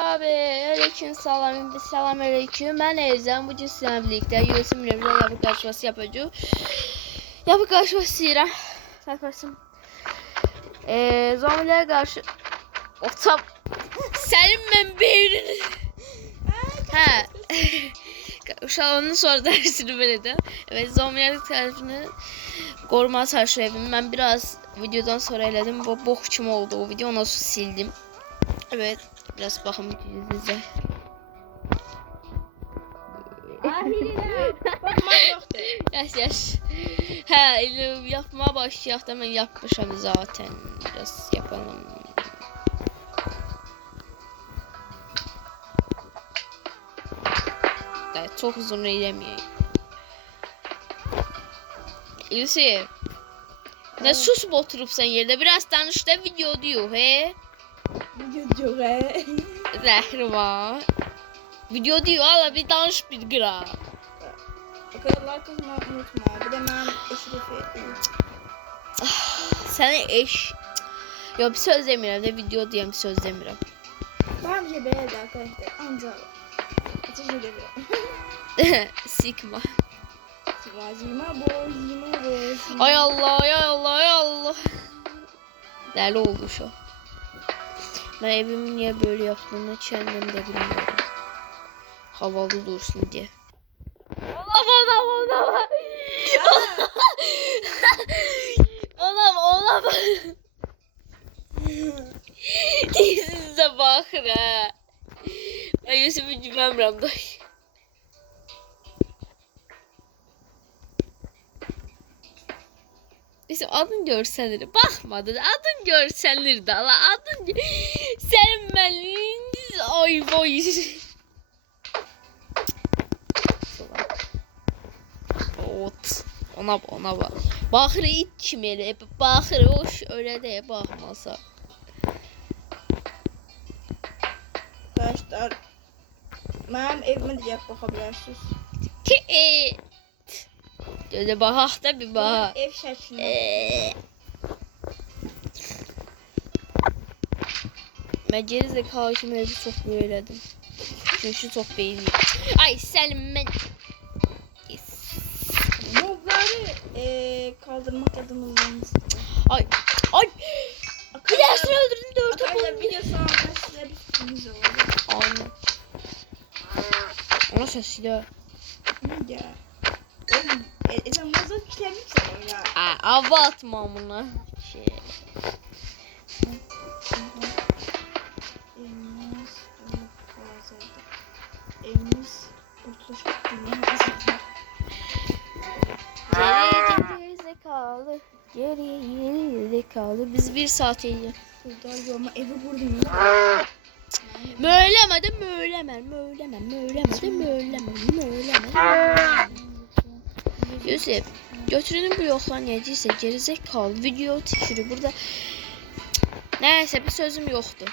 Abi, aleyküm salam, salam aleyküm. Ben Ezan. Bugün sizinle birlikte Yusuf Mürev'le yapı karşıması yapacağız. Yapı karşıması yiyirəm. Sərfəsim. Zombilərə qarşı... Otam. Sənin mən beynini. Hə. Uşağının sonra dərsini verəcəm. Evet, zombilərin tərəfini qorumağa çalışıyorum. Ben biraz videodan sonra elədim. Bu box kimi oldu o video. Ondan sonra sildim. Evet. Biraz bakım yüzünüze. Yaş. Hə, yapmaya başlayaq da mən yapmışam zaten. Biraz yapalım. Evet, çok uzun eləməyək. Yusuf. Ne susup oturupsan yerde? Biraz danış da video diyor he. Video diyor he. Zəhri video diyor hala bir danış bir qıra. O kadar like atmayı unutma. Bir de ben eşrefi. Səni eş. Yo, bir söz demirəm de video deyəm, bir söz demirəm. Bence beğendi arkadaşlar. Ancak ateş edelim. Sikma. Sıvacıma boz. Ay Allah, ay Allah, ay Allah. Dəli oldu şu. Ben evimi niye böyle yaptığını kendim de bilmiyorum. Havalı dursun diye. Olam. Size bakın ha. Ben Yusuf'u cümlemrem dayı. Bizim adın görselir. Bakmadın. Adın görselir de. Adın sen benim. Ay boy. Ot. Ona bak. Baxır it kimi elə. Baxır hoş öyle de baxmasa. Arkadaşlar benim evime de yap bakabilirsiniz. Ki. Göze baxaq da bir bax. Ev şəklində. Mən geri zekalı kimi evi çox böylədim. Çünki çox beyinli. Ay sənin mən. Mobları kaldırmak adımız. Ay. Bir dersini öldürdüm 4 Arkadaşlar video sonunda size bir fikrimiz oldu. Aynen. Ona sesiyle. Ne ya? Sen mazot işlemişsin ya. Ava atmam buna. Evimiz kurtuluş Geri zekalı. Biz 1 saat yiyor. Burada ama evi vurdum. Möyleme. Yusuf, götürünün bloklar necəysə gerizekalı video tikiri burada. Nəysə bir sözüm yoxdur.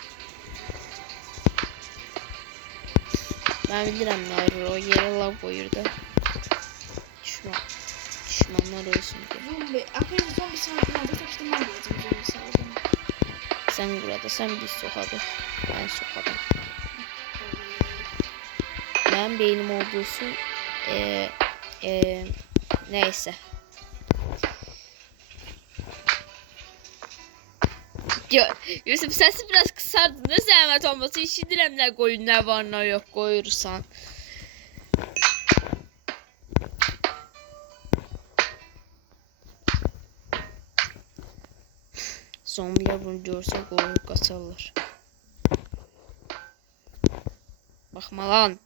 Ben bilirəm nə olur, o yerə lav qoyur da. Düşmanlar olsun diye. Zombi. Arkadaşlar zombi saldırıda taşıdım ben diyeceğim zombi saldırı. Sen burada, sen biz sokadı. Ben sokadım. Ben beynim olduğusun. Neyse. Yusuf sesi biraz kısardın. Ne zahmet olması işidirəm nə koyun ne var ne yok koyursan. Zombiler bunu görse korkup kaçarlar. Bakma lan.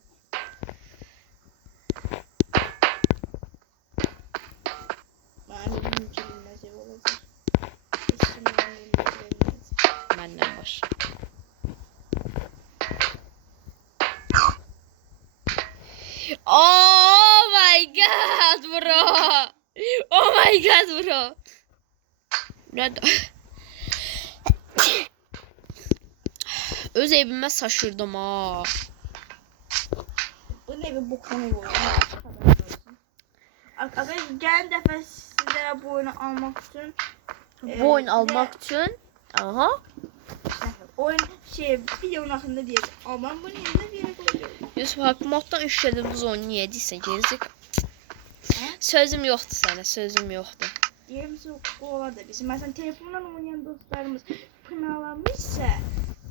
Benden var. Oh my god bro. Oh my god bro. Nerede? Öz evime şaşırdım ha. Bu ne bir boktan ev oldu. Arkadaşlar geçen defa sizlere bu oyunu almak için Bu oyun almak için aha. oyun videonun hakkında diyeceğim. Ama ben bunu yerine bir yere koyuyorum. Yusuf haqqı moddan üşüdüğümüz oyunu niye deyirsən gerizek? Sözüm yoxdur sənə, sözüm yoxdur. Diyelim ki o olar da bizim. Mesela telefondan oynayan dostlarımız pınalanmışsa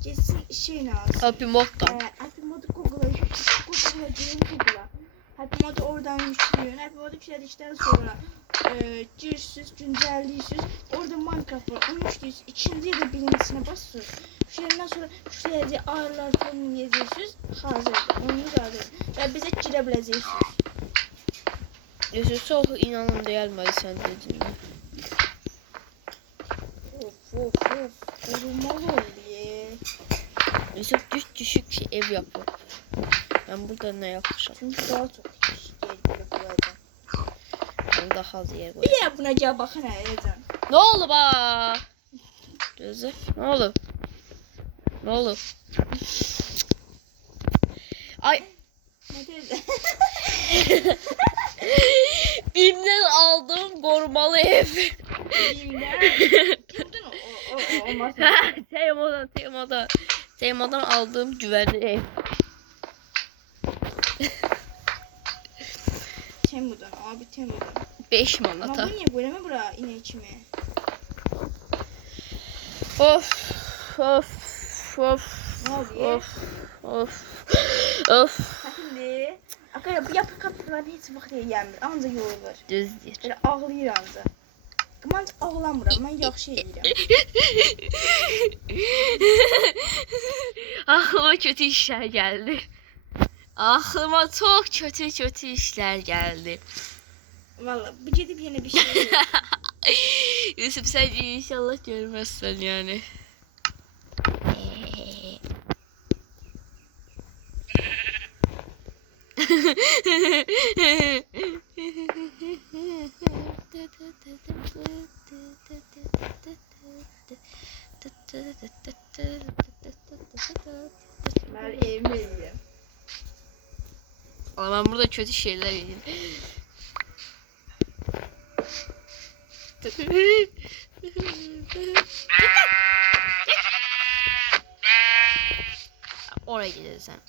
kesin şeyle alsın. Happy moddan. Happy modu Google'a diyelim Google'a. Happy modu oradan yüklüyor. Happy modu yükledikten sonra girirsiniz, güncelliyorsunuz. Orada Minecraft var. Onu yüklüyorsunuz. İkinci ya da birincisine basıyorsunuz. Şuradan sonra şuraya ayarlar fonunu yazıyorsunuz. Hazırdır. Oyununuz hazır. Ve bize girebileceksiniz. Yusuf çox inanım deyilmədi sən dediyin. Of. Korunmalı oluyor. Yusuf düşük ki ev yapıyor. Ben burada ne yapmışım? Çünkü daha çok yer böyle koyacağım. Ben daha az yer koyayım. Bir de buna gel bakın Ezan. Ne oldu ba? Gözü. Ne oldu? Ne oldu? Ay. Ne dedi? Bim'den aldığım korumalı ev. Bilmem. Kimden o olmaz. Temo'dan aldığım güvenli ev. Temu'dan abi Temu'dan. 5 Ama manata. bu niye böyle mi bura inek mi? Of. Ne oluyor? Of. Şimdi arkadaşlar bu yapı kapıları hiç vaktiye gelmir. Anca yorulur. Düzdür. Böyle ağlayır anca. Aman ağlamıram. Ben yaxşı edirəm. Aklıma kötü işler geldi. Aklıma çok kötü işler geldi. Vallahi bu gedib yenə bir şey yok. Yusuf sen inşallah görmezsen yani. Ben evime edirəm. Ama ben burada kötü şeyler yedim. Oraya gideriz sen.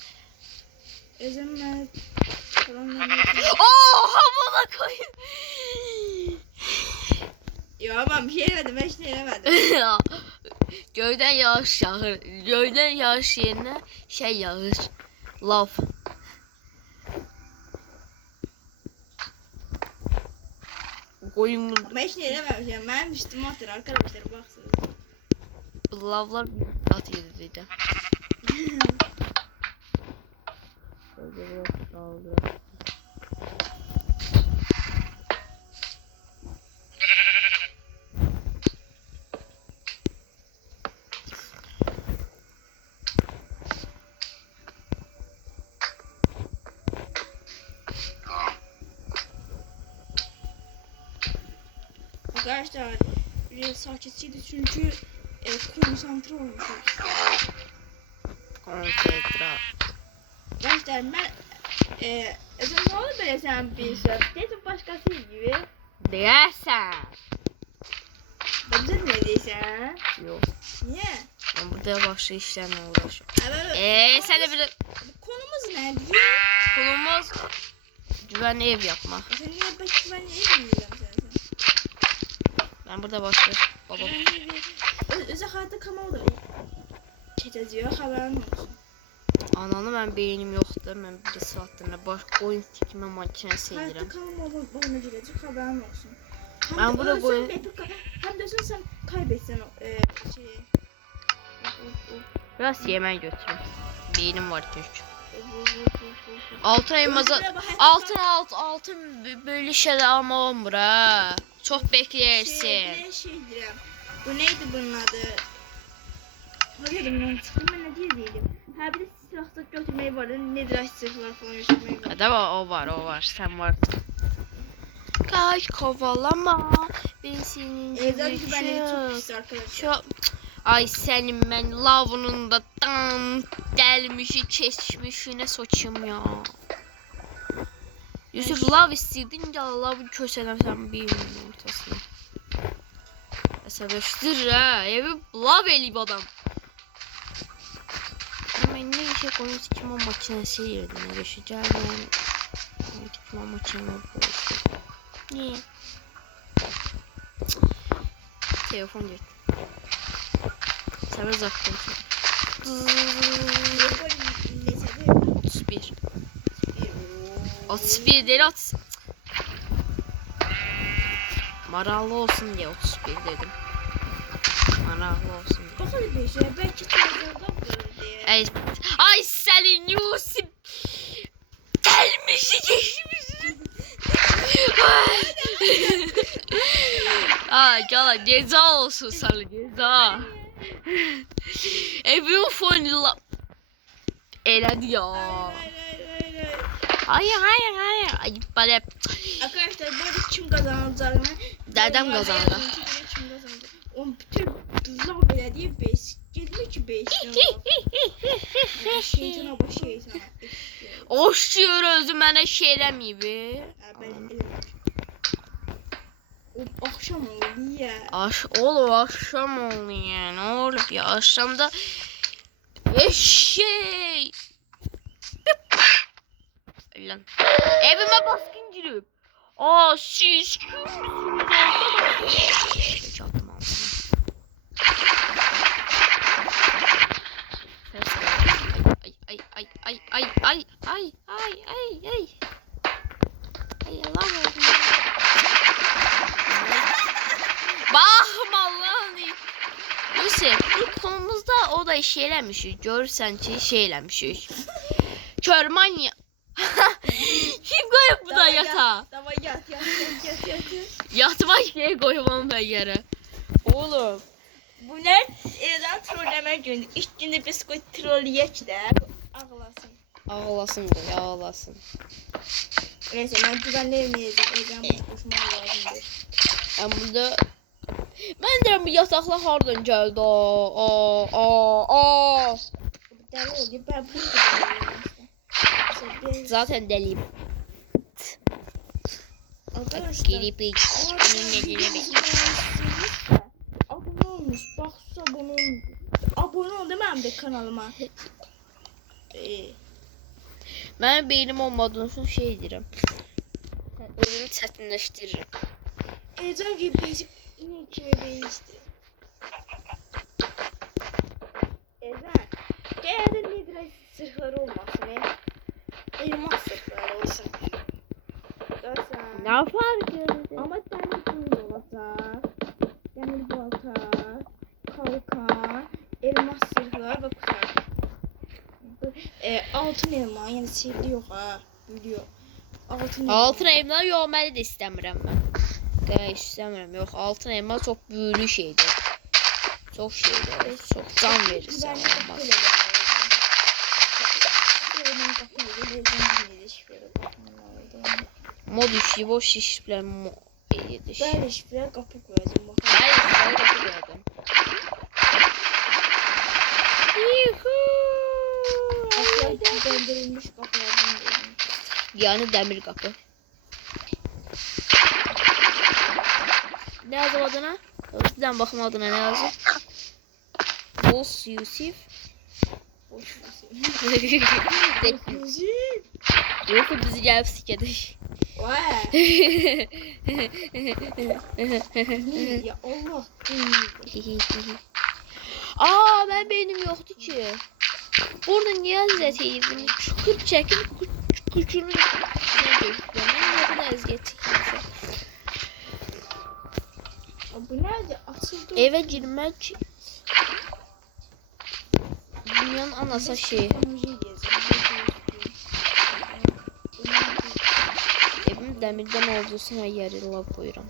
Ezəm mən falan Oha bana koyun. Ya ben bir şey demedim. Ben hiç denemedim. Göyden yağış yağır. Göyden yağış yerine şey yağır. Lav. Koyun Ben hiç denememişim. Benim üstüme atır arkadaşlar baksınız. bu lavlar at yedirdi. Arkadaşlar biraz sakitsiydi çünkü konsantre olmuşuz. Konsantre. Arkadaşlar ben Ezəm ne olur böyle sen bir söz? Dedim başkası gibi. Deyəsən. Bize ne diysen? Yox. Niye? Ben burada başka işlerle uğraşıyorum. Evet. Sen de bir Konumuz ne? konumuz güvenli ev yapmak. Sen niye ben ne bilmiyorum sen? Ben burada başka baba. Özel hayatta kama da keçəcək, xəbərin olsun. Ananı ben beynim yoktu. Ben bir saatlerine baş oyun tikme makinesi Hayatta edirəm. kama oyuna girəcək, xəbərin olsun. Ben burada koyun. Hem de sen kaybetsen o şeyi. Biraz yemen götürüm. Beynim var çünkü. Altın elmaza altın böyle şeyler alma olmur ha. Çok beklersin. Şey dirəm. Bu neydi bunun adı? Ne dedim ben? Ben ne diyeydim? Ha bir de silahlık götürmeyi vardı. Nedir silahlar falan götürmeyi var. Hadi o var. Sen var. Kaç kovalama. Ben senin Zaten ben çok pis arkadaşlar. Çok... Ay senin ben lavunun da tam delmişi kesmişine soçayım ya. Yusuf lav istedin ya lavı köşelem sen bir ortasına. Əsəbləşdir ha. Evi lav eləyib adam. şey koymuş tikme makinesi yerine geçeceğim. Yani tikme makinesi koymuş. Niye? Telefon gitti. Sen uzaktın. 31. 31 değil 30. Marallı olsun diye 31 dedim. Marallı olsun diye. Bakalım bir şey. Belki televizyonda bulur diye. Ay senin Yusuf. Gelmişi geçmişi. Ay gala ceza olsun sana ceza. Evin fonla. Eledi ya. Hayır. Ay böyle. Arkadaşlar bu arada kim kazanacağını Dedem kazandı. Kim kazandı? O bütün kızlar böyle değil 5. Gelmiyor ki 5. Şeytana başı şeytana. Hoş diyor özü mənə şey eləməyib. Akşam oldu ya. Akşam oldu ya. Ne oldu ya? Akşamda eşek. Lan. Evime baskın girip. Aa siz kimsiniz? Çattım ağzına. Ay Allah olsun. Bakma Allah'ım. Neyse bu konumuzda o da iş eləmişik. Görürsən ki şey eləmişik. Körmanya. Kim koyup bu da yatağa? Tamam yat. Yatmak şey koymam ben yere. Oğlum. Bu ne? Evden trolleme günü. İlk günde bisküvit trolleyek de. Ağlasın. Ağlasın. Neyse ben güvenlemeyeceğim. Evden koşmam lazımdır. Ben burada... Ben deyirəm bu yataklar hardan geldi? Deli oluyor. Ben bu Zaten deliyim. Arkadaşlar. Girip Abone olmuş. Bak abone olmuş. Abone ol demem de kanalıma. Ben beynim olmadığını için şey deyirəm. Özümü çətinləşdiririm. Ecem gibi değişik yine kime değişti. Ecem. Değerli nedir sırları olmasın ya. Elmas sırları olsun. Ne fark ediyor? Ama demir kılıç olacak. Demir balta, kalkan, elmas sırlar ve kutar. Altın elma yani sihirli yok ha. Biliyor. Altın elma yox, mən də istəmirəm mən. Qəş istəmirəm. Yox, altın elma çox büyülü şeydir. Çox şeydir. Çox can verir sənə. Mod işi, boş işlər edir. Ben işler kapı koyacağım bakalım. Hayır, sana kapı koydum. Döndürülmüş kapılardan gördüm. Yani demir kapı. Ne yazım adına? Özden bakım adına ne yazım? Boss Yusuf. Boş Yoksa bizi gelip sikedir. Vay. Ya Allah. Aa ben beynim yoktu ki. Burada niye izleteydim? Çukur çekip küçülü ne gözüküyor? Ben ne kadar eziyet çekiyorsa. Bu nerede? Açıldı. Eve girmek dünyanın anası şeyi. Evim demirden olduğu için her yeri lav koyuram.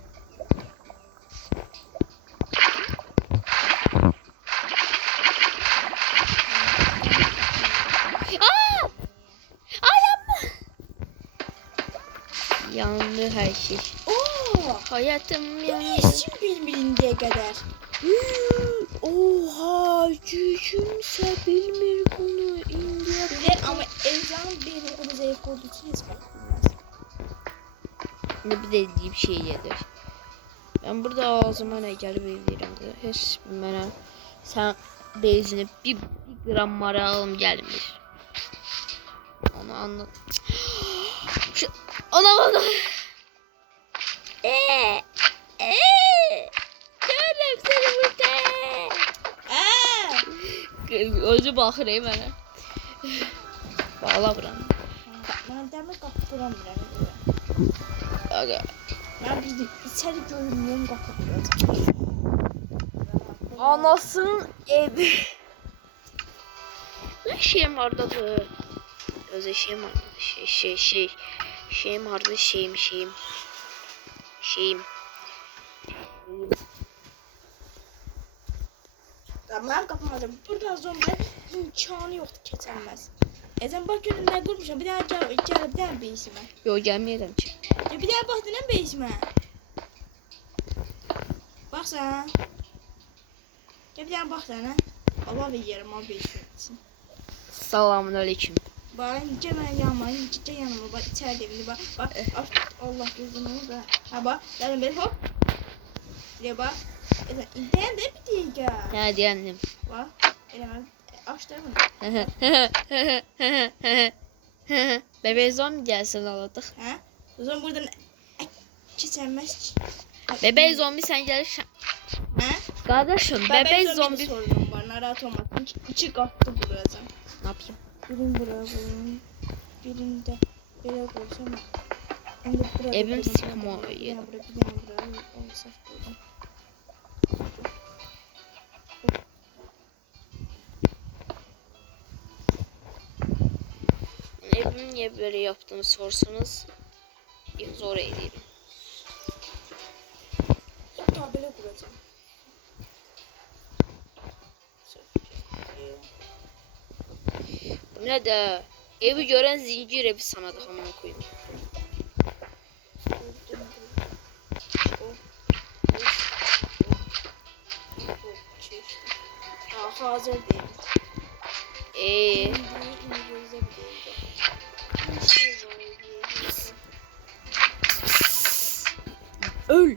Yandı her şey. Hayatım yandı. Hiç bilmediğindiğe kadar. Oha kimse bilmir bunu indiye. Bilir ama Ezan bir onu zayıf olduğu için hiç bilmez. Ne bir dediğim şey yedir. Ben burada ağzıma ne gelip evlerim de. Hiç bilmem. Sen bezini bir gram maralım gelmiş. ama anladım. Ana. Görürüm seni burada. Özü baxır mənə. Bağla buranı. Mən dəmir qapıdıramıram. Aga. Mən bir içəri görünmüyorum qapıdıram. Anasının evi. Ne şeyim vardı? Özü şeyim vardı. Şeyim vardı. Şeyim. Mən qapımadım. Buradan zombi imkanı yoxdur, keçənməz. Sən bax görün nə qurmuşam. Bir dənə gəl, bir dənə beysimə. Yo, gəlməyəcəm ki. Bir dənə bax denən beysimə. Bax sən. Bir dənə bax denən. Allah və yerim al beysim için. Selamun aleyküm. Bax, incə mən yanıma, incə yanıma. Bax, içəri evini bax. Bax, Allah gözüm onu da. Ha bax, gəlin belə hop. Buraya bax. İndiyən də bir dəqiqə. Hə, deyəndim. Bax, elə mən açdırmın. Bebek zombi gəlsin aladıq. Hə? O zaman buradan keçənməz ki. Bebek zombi sən gəlirsən. Hə? Qardaşım, bebek zombi. Sorunum var, narahat olma. İki qatlı vuracağım. Ne yapayım? Birini buraya koyayım. Birini de böyle koysam. Evim sıkma. Bir tane buraya. Olsa koydum. Evimi niye böyle yaptığımı sorsanız zor eğlerim. Hatta böyle kuracağım. Bu ne de? Evi gören zincir evi sana da hamına koyayım. Hazır değil. Öl.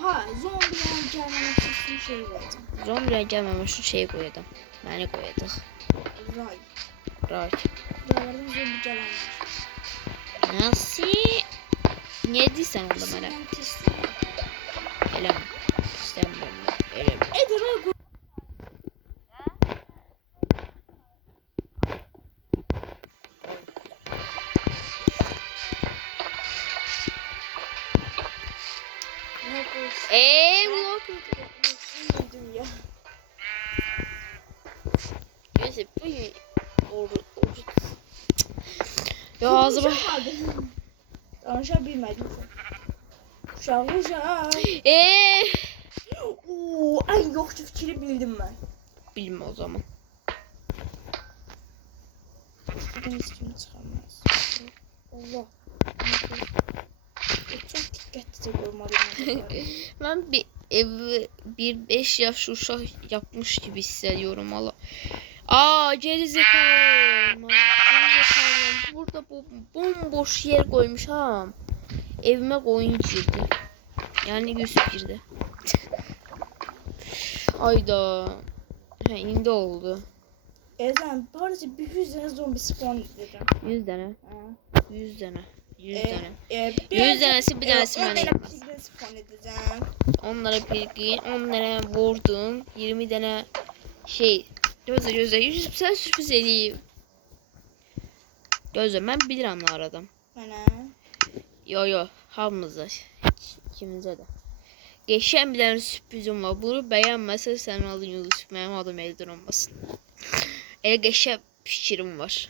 Ha, zombiler gelmemek için şey vereceğim. Zombiler gelmeme şu şeyi koyalım. Beni koyalım. Ray. Ray. Raylardan zombi gelenler. Nasıl? Niye değilsen onda bana? Öyle mi? İstemiyorum ben. Öyle mi? Ray. Blok. Ya. Neyse bu ya ağzıma. Konuşabilmedim. Uşaq. Oo, en yoxcu fikri bildim ben. Bilmem o zaman. Buradan hiç kim çıxamaz. Allah. Çok dikkatlice görmeliyim. Ben bir evi 5 yaş uşaq yapmış gibi hissediyorum Allah. Gerizekalı. Burada bomboş yer koymuşam. Evime koyun girdi. Yani Yusuf girdi. Ayda. He, indi oldu. Ezan, sadece bir 100 tane zombi spawn edeceğim. 100 tane. 100 tane. 100 tane. 100 tanesi bir tanesi bana yapmaz. spawn edeceğim. Onlara bilgi, onlara vurdum. 20 tane şey. Gözle 100 sen sürpriz edeyim. Gözle ben bilirəm nə aradım. Mənə. Yo hamımıza. İkimizə də. Geçen bir tane sürprizim var. Bunu beğenmezsen sen alın Yusuf. Benim adım elden olmasın. Geçen fikrim var.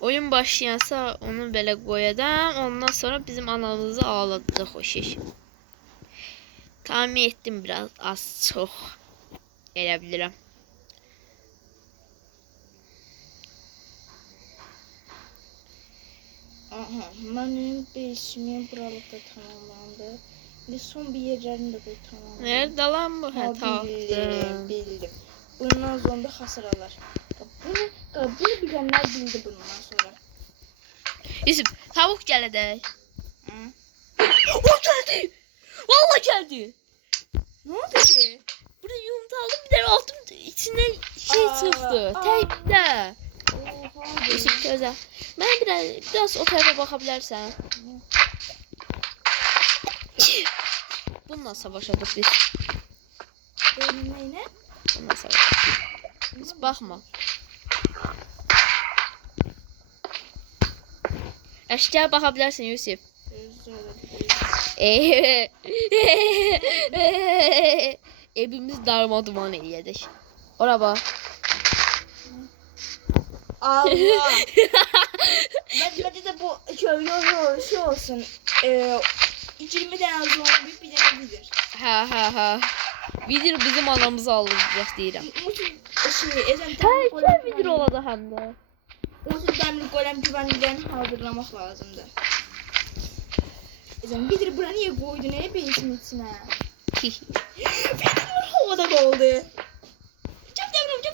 Oyun başlayansa onu böyle koyacağım. Ondan sonra bizim anamızı ağlatacak o şey. Tahmin ettim biraz az çok. Gelebilirim. Aha, benim beşimin buralıkta tamamlandı. Bir son bir yerlerini de böyle tamamlandı. Nerede lan bu? Ha, bildim. Bundan zombi hasar alır. Bunu bilenler bildi bundan sonra. Yusuf tavuk gələcək. O geldi. Vallahi geldi. Ne oldu ki? Burada yumurta aldım bir de altım içinden şey çıktı. Tekte. Oha Yusuf gözə. Mən biraz o tərəfə baxa bilərsən. Bununla savaşadıq biz. Neyine? Bununla savaşadıq. Biz baxma. Əşkəyə baxa bilərsən Yusuf. Evimiz darmaduman eləyədik. Ora bax. Allah. Bence de bu şey olsun. 20 tane zombi bir tane bilir. Ha. Vidir bizim anamızı alacaq deyirəm. Ezen Vidir olada həm də. o demir golem güvenliklerini hazırlamak lazımdı. Ezen bilir bura niye koydu ne beysin içine? Bilir havada kaldı. Çok devrim.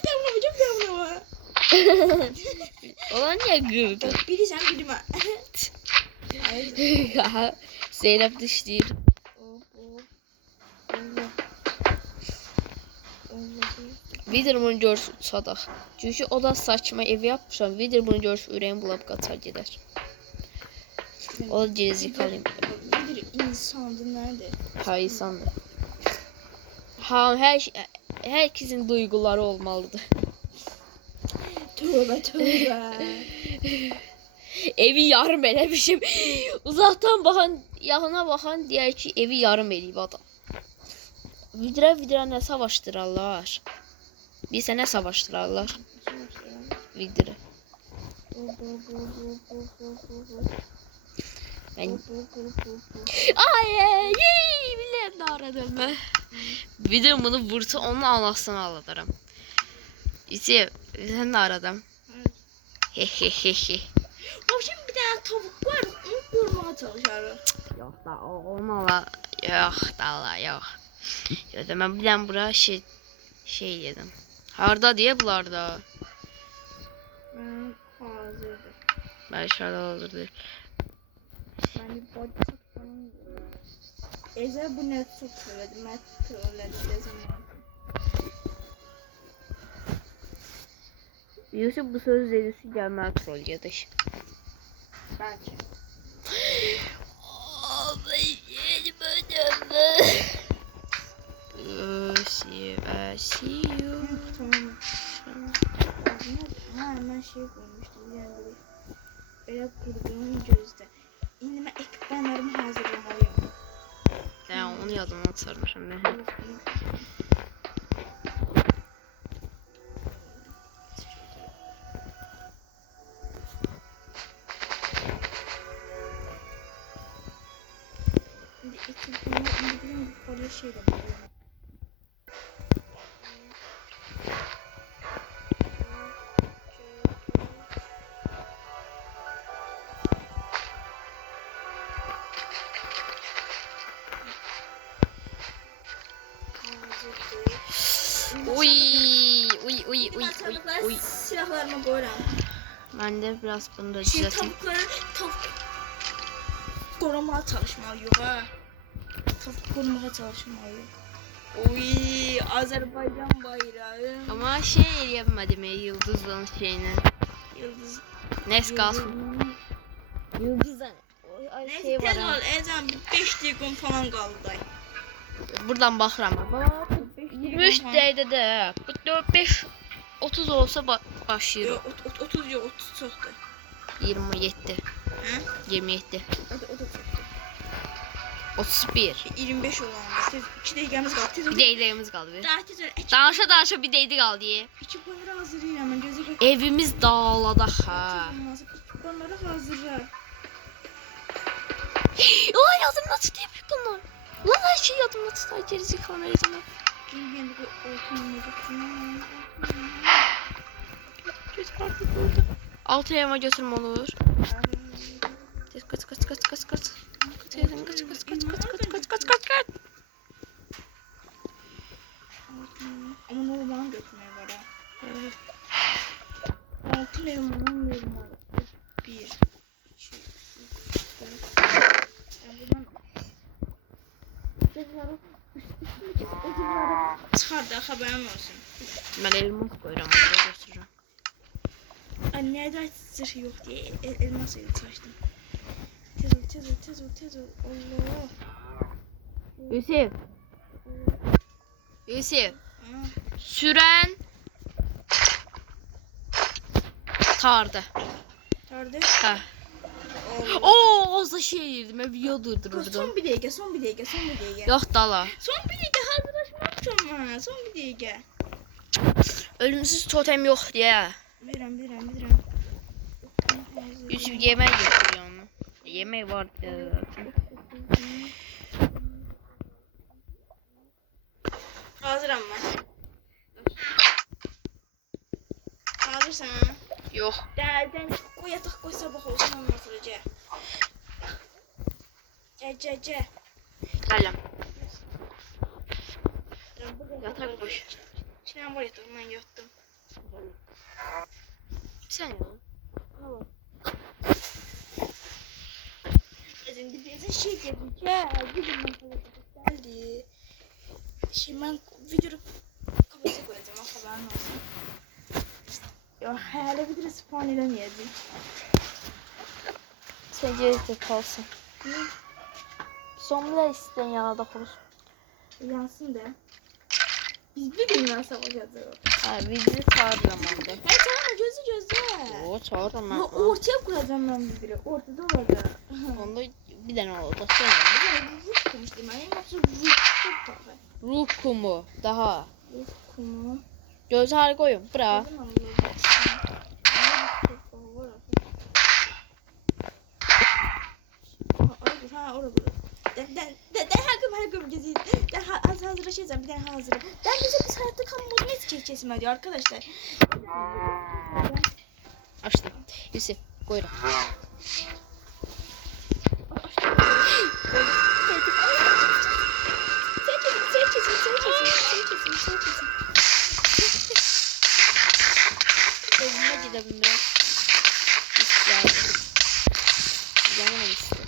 Olan niyə qırdı? Biri sen biri ben. Zeynep dişləyir. Vidir bunu görsün sadaq. Çünki o da saçma ev yapmışam. Vidir bunu görsün ürəyim bulab qaçar gedər. O da gerizikalı. Bilir insandı nerede? Ha insandır. Ha herkesin duyguları olmalıdır. Tövbe. Evi yarım eləmişim. Uzaqdan baxan, yaxına baxan deyər ki, evi yarım eləyib adam. Vidirə nə savaşdırarlar? Bilsə nə savaşdırarlar? Vidirə. Ay, bilən də aradım mən. Vidir bunu vursa onun anasını aladıram. İçi, sən də aradım. Hehehehe. Şimdi bir tane tavuk var, onu vurmaya çalışıyorum. Yox da onu ala. Yox da ala, yox. Yox da mən bilən bura şey yedim. Harda deyə bunlar da? Ben hazırdım. Mən şurada olurdu. Ben bir body falan Ezel bu net çok söyledi. Mert trolledi ne zaman. Yusuf bu söz delisi gəlməli troll yedik. Belki. Tamam. Ha ben şey koymuştum yani böyle. Öyle kurduğum gözde. Şimdi ben ekranlarımı hazırlamalıyım. Ya onu yadımdan sarmışım ben. Şimdi ekranlarımı böyle şey de yapıyorum. Uy. Silahlarımı koyuram. Ben de biraz bunu da Şey düzelteyim. tavuk korumaya çalışmalıyım ha. Tavuk korumaya çalışmalıyım. Oy Azerbaycan bayrağı. Ama şey eləyəmədim yıldızın şeyini. Yıldız. Nes qalsın. Yıldızın. Neyse tez ol Ezan 5 dakika falan kaldı dayı. Buradan baxıram. Baba 23 dəqiqədə. Bu 4 30 olsa başlayır. Yok 30 yok 30 çoktu. 27. Hı? 27. O da çoktu. 31. 25 olan da. 2 dakikamız kaldı. Tez ol. Bir dəqiqəmiz qaldı. Bir. Daha tez ol. Danışa bir dəqiqə qaldı. 2 bunları hazırlayacağım ben gözü kapat. Evimiz dağladaq ha. Bunları hazırlar. Ay yadımda tutayım bunlar. Lan her şey yadımda tutar gerizekalı mecnun. Şimdi bu ortamda Götür artık burada. Altı yama götürme olur. Kaç. Kaç. Ama normal götürmeye var ha. Evet. 6 lemon normal. 1 2 3 4. Ben buradan çıkar da haberin olsun. Ben elmas koyuram orada götürürüm. nerede zırh yok diye elmas yeri açtım. Tez ol. Allah. Yusuf. Yusuf. Aa, Süren tardı. tardı. Ha. Allah. Oo, o da şey yedim. Hep video Son durdururdum. bir dakika. Son bir dakika. Yok dala. Son bir dakika hazırlaşmak için. Son bir dakika. Ölümsüz totem yok diye. Bilirəm. Yusuf yemek getiriyor onu. Yemek var diye zaten. Hazıram ben. Hazırsan. Yok. Dərdən qoy yataq qoy sabah olsun ondan sonra gəl. Gəl. Gələm. Burada Yatak boş. İçindən var yataq, mən yatdım. Sen ya. Şimdi bir şey dedim. Gəl, gidin mən gəldi. Şimdi mən video kapısı koyacağım, haberin olsun. Ya hələ bir də spawn eləməyəcək. Sen geride kalsın. Zombiler isteyen yanada kursun. Yansın da. Biz bir gündən savaşacağıq. Ha, bizi çağırırım onda. Hey çağırma gözü. Oo, çağırırım ben. Bu ortaya kuracağım ben bir biri. Ortada olacak. Onda bir tane oldu. Sen Ruh kumuştum ben. Yoksa ruh tabi. ruh kumu daha. Ruh kumu. Göz harika koyun. Bırak. Ha orada. Hakkım gezeyim. Hazırlaşacağım. Bir tane hazır. Ben biz hayatta kalmadım. Ne çekeceğim hadi arkadaşlar. Açtım. Yusuf koyun. Evime gidelim biraz. İstiyorum. Yanına istedim.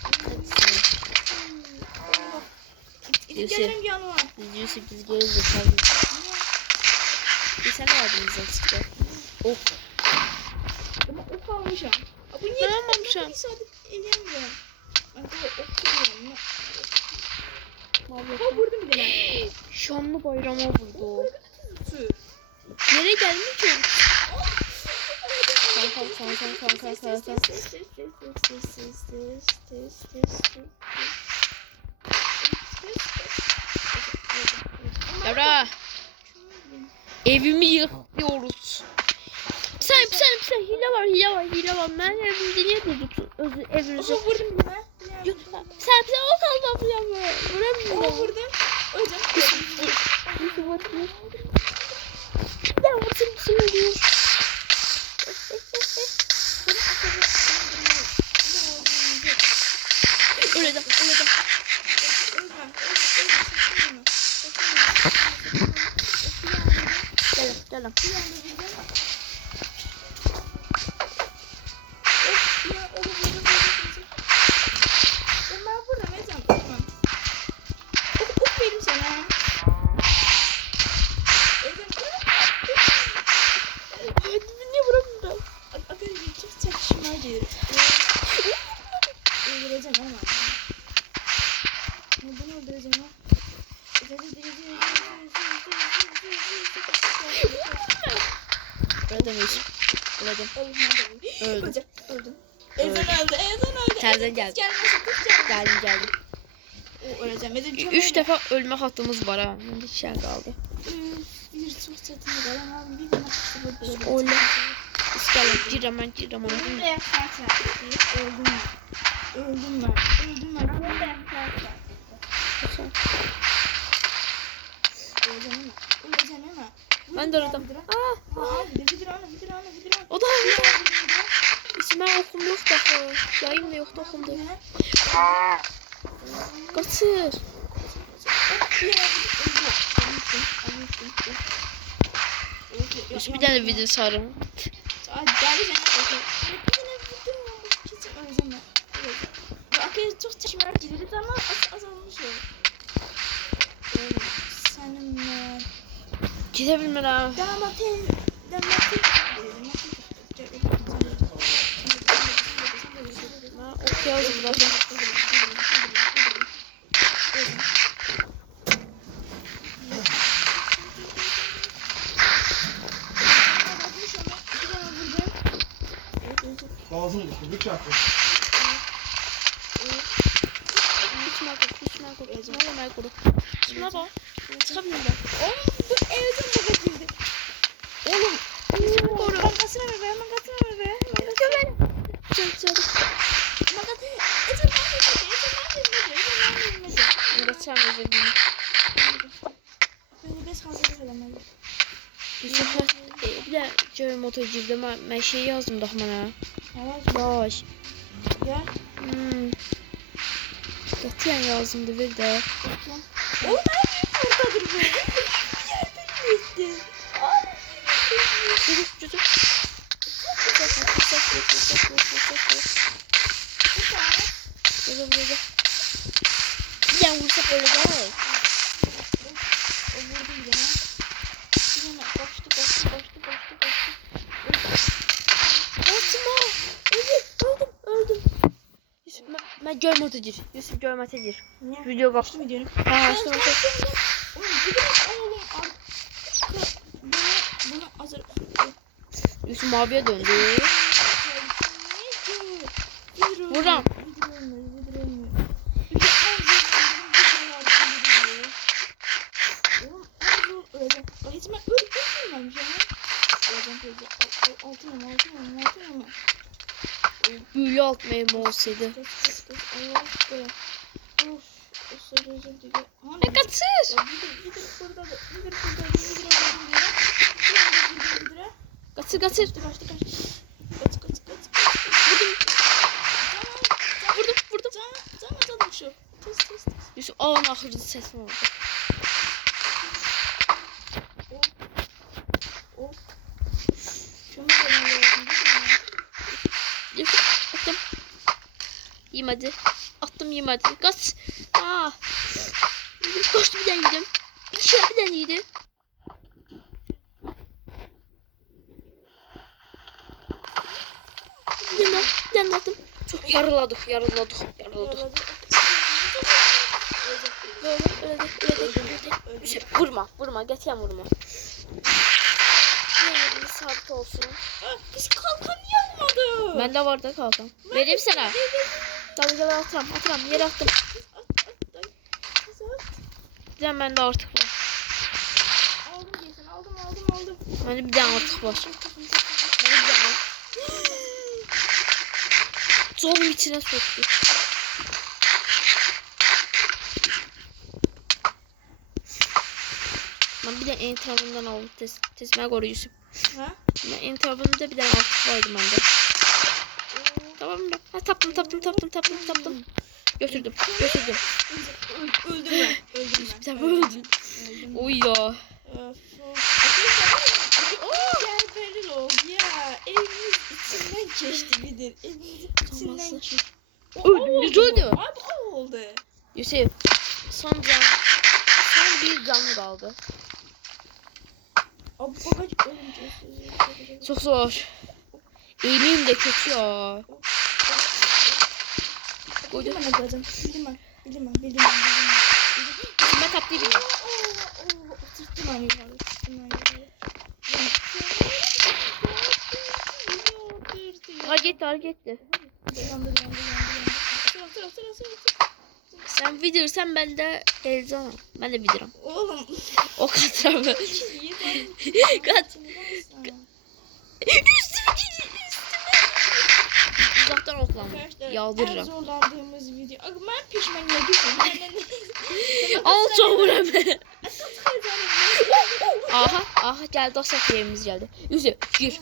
Hadi Gelirim yanıma. Yusuf biz gelince tabii. Bir sen vardın bize çıktı. Oh. Ama ok almışım. Bu niye? Ben almamışım. Bir saat eleyemiyorum. Ben de ok diyorum. Ha vurdum bir de. Şanlı bayrama vurdu. Su. Nereye gelmiş ki? Tamam. Yavra. Evimi yıkıyoruz. Sen hile var. Ben evimde niye durduk evinizi? Vurdum bir de. Sen o kaldı mı? Vuramıyorum. Vurdum. Hocam. Ya vurdum diyor. Öyle. Gelin. Niye vuramıyorum? Öldüreceğim ama. Bunu öldüreceğim ha. Öldüm. Öldüm. Öldüm. Ezan öldü. Terden geldi. Geldim. O öleceğim. 3 defa ölme hattımız var ha. Bir şey kaldı. Bir çok çetin var ama bir gün akışta böyle. Öyle. İskelet. Ciraman. Öldüm ben. Öleceğim ama. Ben de öldüm. Bir drone. O da öldü. İsmen okum yok daha. Yayım da yok da okum da. Kaçır. Bir tane video sarım. Çok çeşmeler gideriz ama azalmış o. Seninle. Gidebilmem ha. Damat yazdım zaten. Boğazını tuttu, bıçak. Şuna bak. Çıkamıyorum ben. Oğlum bu evden baka girdi. Oğlum. Yüzümü koru. Hemen kaçına ver be. Hemen kaçına ver be. Hemen kaçına ver. Hemen kaçına ver. Ece ben Geçemeyeceğim bunu. Beni bez hazır edelim. Yusuf, bir de göy motorcuydu. Ben şey yazdım da bana. Baş. Gel. Qətiyyən yazımdı ver də. Oğlum ben büyük ortadır bu. Benim yetti. Cücük. Böyle. Bir tane vursa böyle de. O vurdu bir yana. Bir yana koştu. Kaçma. Öldüm. Yusuf, ben göy motorcuyum. Yusuf göy motorcuyum. Niye? Video bak. Koştu mu diyorum? Ha, açtım. Oğlum gidelim oğlum. Bunu hazır. Yusuf maviye döndü. Buradan. Büyülü atmaya mı olsaydı? Ne kaçır? Kaçır. Vurdum. Yusuf ağın ahırda sesim oldu. Yusuf attım. Yemedi. Attım yemedi. Kaç. Koştu bir tane yedim. Bir tane yedi. Bir tane attım. Çok yarıladık. Öyle. Yusuf vurma. Geçen vurma. Yerimiz sabit olsun. Biz kalkan yanmadı. Bende var da kalkan. Vereyim sana. Dalgaları atıram. Yere attım. Bir tane bende artık var. Aldım diyorsun. Aldım. Bende bir tane artık var. Zorun içine soktu. Ben bir de en tarafından aldım. Tesime koru Yusuf. Ha? Ben en tarafında bir tane artık vardı bende. Tamam mı? Ha, taptım. Götürdüm. Öldüm ben. Tabii öldün. Oy ya. Gel Beril oldu ya. Evimiz içinden geçti bilir. Evimizin içinden geçti. Öldü. Abi o oldu. Yusuf. Son bir canlı kaldı. Abi babacık ölümcül. Çok zor. Eğilim de kötü ya. Bildim ben ne koyacağım. Bildim ben. Ben taplayayım. Oturttum ben yukarı. Hareket. Yandı. Sıra. Sen videoysan ben de heyecanım. Ben de videom. Oğlum. O kadar mı? Kaç. Uzaktan oklanma. En Yaldırırım. zorlandığımız video. Ben pişman yedim. Al çoğuram. Aha geldi asat yerimiz geldi. Yüzü gir.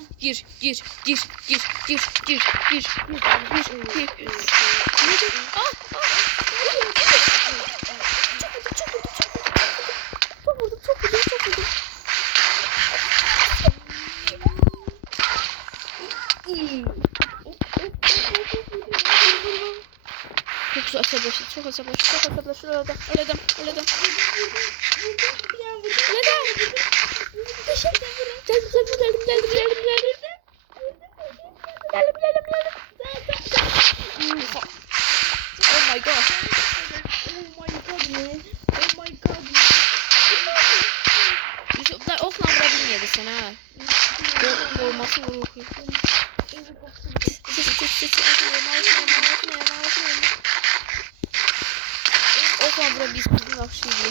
Çok vurdum. Çok asablaştı. Öledim. Geldim. Okan bura biz bir akşıydı.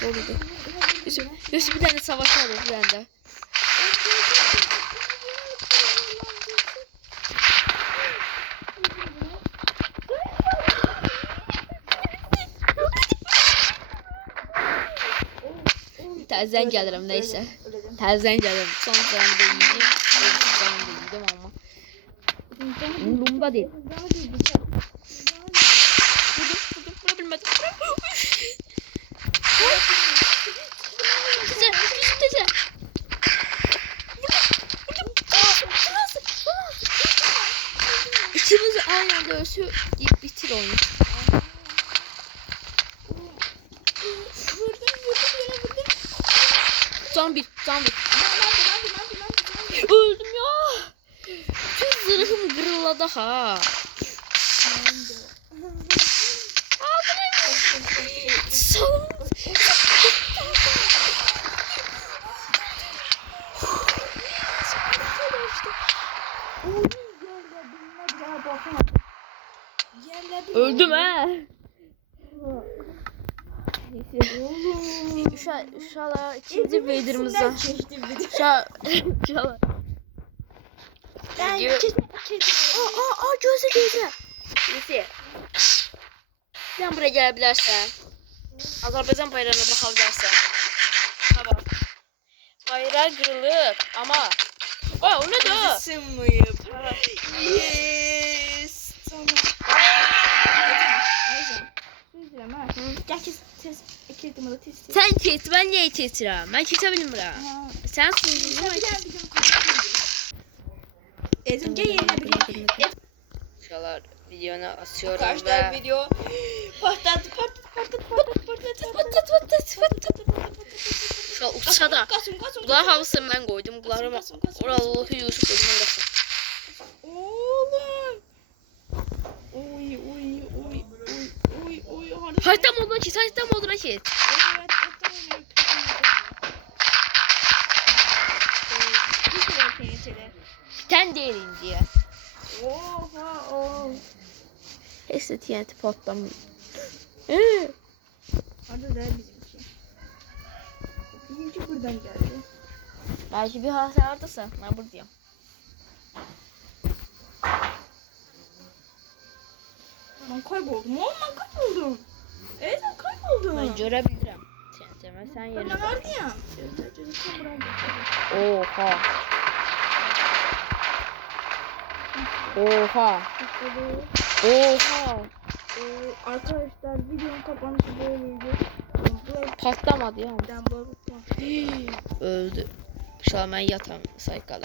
Doğruydu. Yusuf bir tane savaş alır bir tane. Terzen gelirim neyse. Terzen gelirim. Son zamanda yiyeceğim. Öbür zamanda yiyeceğim ama. Lumba değil. Vurabilmedim. Teze. İkimiz aynı anda ölsü deyip bitir oyunu. Zombi. Öldüm ya. Tüm zırhım kırıldı ha. Salın. Öldüm ha. Uşalar ikinci bildirimizden. Uşalar. Gözü. Neyse. Sen buraya gelebilirsen. Azerbaycan bayrağına bakabilirsen. Tamam. Bayrak kırılır ama. O ne de? Isınmayıp. Yes. Sen kes, ben niye kesirim? Ben kesebilirim. Sen sunuyorsun. Ezimce yenebilir. Şuralar videonu asıyorum Karşıda ve... video patlat. Şu an uçsa da. Bunlar havasını ben koydum. Bunları oralı Yusuf koydum. Ben kaçtım. Oğlum. Oy. Harita moduna kes. Sen değilin diye. Oha. Neyse TNT patlamıyor. Orada da bizimki. Bizimki buradan geldi. Belki bir hasar artarsa. Ben buradayım. Ben kayboldum. Oğlum ben kayboldum. Sen kayboldun. Ben görebilirim. Sen yerine Ben bak. neredeyim? Oha. Arkadaşlar videonun kapanışı böyleydi. Patlamadı ya. Ben bu Öldü. Şu an ben yatam saykalı.